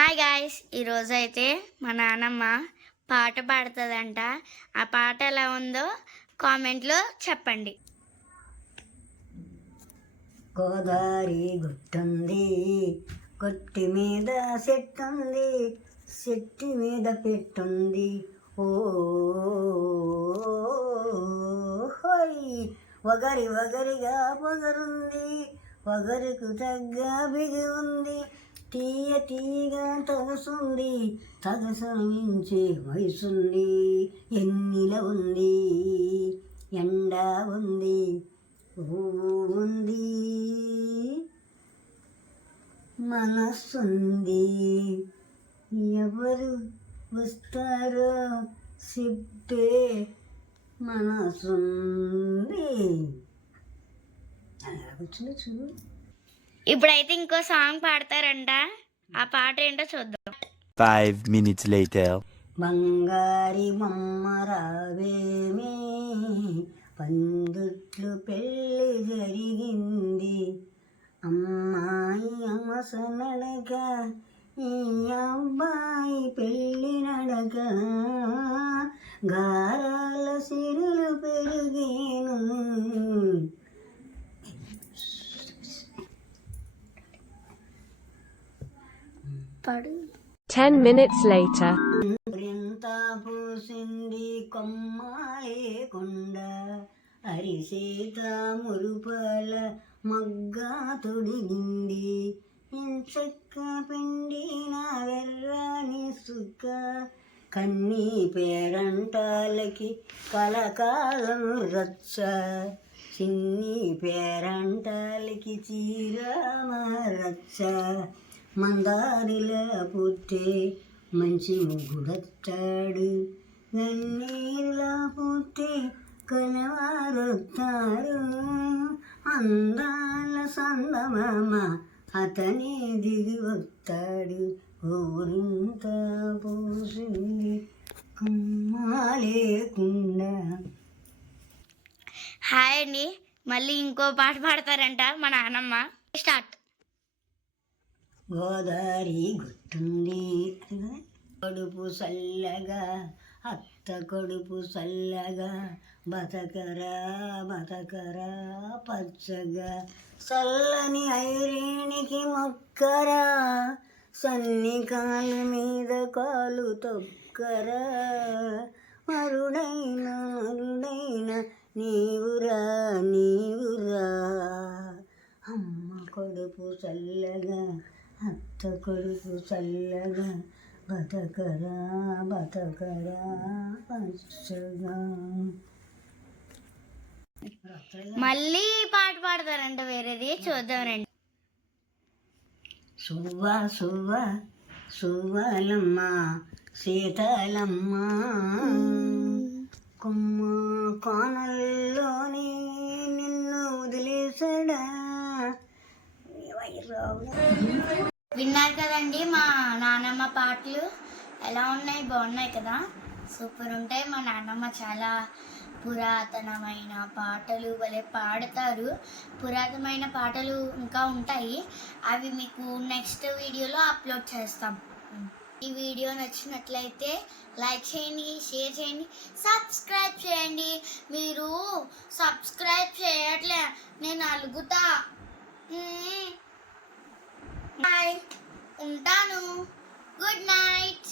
Hi guys ఈరోజు అయితే మా నాన్నమ్మ పాట పాడుతుందంట. ఆ పాట ఎలా ఉందో కామెంట్లో చెప్పండి. గోదావరి గుట్టుంది గుట్టి మీద చెట్టుంది చెట్టు మీద పెట్టుంది. ఓ హోయ్ వగరి వగరిగా పొగరుంది వగరుకు తగ్గ బిగి ఉంది తీయ తీయగా తగసుంది తగసను వయసుంది ఎన్నిల ఉంది ఎండ ఉంది పువ్వు ఉంది మనస్సుంది ఎవరు వస్తారో చెప్తే మనసుంది. అలా వచ్చింది చూడు. ఇప్పుడైతే ఇంకో సాంగ్ పాడతారంట. ఆ పాట ఏంటో చూద్దాం. Five minutes later. బంగారి బొమ్మ రావేమే? పందుట్లు పెళ్ళి జరిగింది. అమ్మాయి అమస నడక ఈ అబ్బాయి పెళ్ళి నడక. గారాల సిరులు పెరిగేను పాడు. 10 minutes later. ఎంత పూసింది కొమ్మ లేకుండ అరిసేత మురుపల మగ్గ తొడిగింది. ఎంచక్క పిండిన వెర్రాని సుక్క. కన్నీ పేరంటాలకి కలకాలం రచ్చ. చిన్ని పేరంటాలకి చీరామ రచ్చ మందారిలా పుట్టే మంచి ముగ్గుడొత్తాడు గన్నీరులా పుట్టే కలవారొత్తారు అందాల సందమామ అతనే దిగి వస్తాడు. ఊరింత పూసింది కమ్మా లేకుండా. హాయ్ అండి. మళ్ళీ ఇంకో పాట పాడతారంట మా నాన్నమ్మ స్టార్ట్. గోదావరి గుట్టుంది కడుపు చల్లగా అత్త కడుపు చల్లగా బతకరా బతకరా పచ్చగా. చల్లని ఐరేణికి మొక్కరా సన్ని కాలు మీద కాలు తొక్కరా. మరుడైన మరుడైన నీవురా నీవురా. అమ్మ కడుపు చల్లగా అత్త కొడుకు చల్లగా బతకరా బతకరా పచ్చగా. మళ్ళీ పాట పాడతారంట వేరేది చూద్దాం రండి సువ్వ సువ్వ సువ్వలమ్మ సీతలమ్మ కొమ్మ కోనల్లోని నిన్ను వదిలేసడా కదండి మా నానమ్మ పాటలు ఎలా ఉన్నాయి? బాగున్నాయి కదా? సూపర్ ఉంటాయి. మా నాన్నమ్మ చాలా పురాతనమైన పాటలు భలే పాడతారు. పురాతనమైన పాటలు ఇంకా ఉంటాయి. అవి మీకు నెక్స్ట్ వీడియోలో అప్లోడ్ చేస్తాం. ఈ వీడియో నచ్చినట్లయితే లైక్ చేయండి షేర్ చేయండి సబ్స్క్రైబ్ చేయండి. మీరు సబ్స్క్రైబ్ చేయట్లే నేను అలుగుతా. బాయ్. ఉంటాను గుడ్ నైట్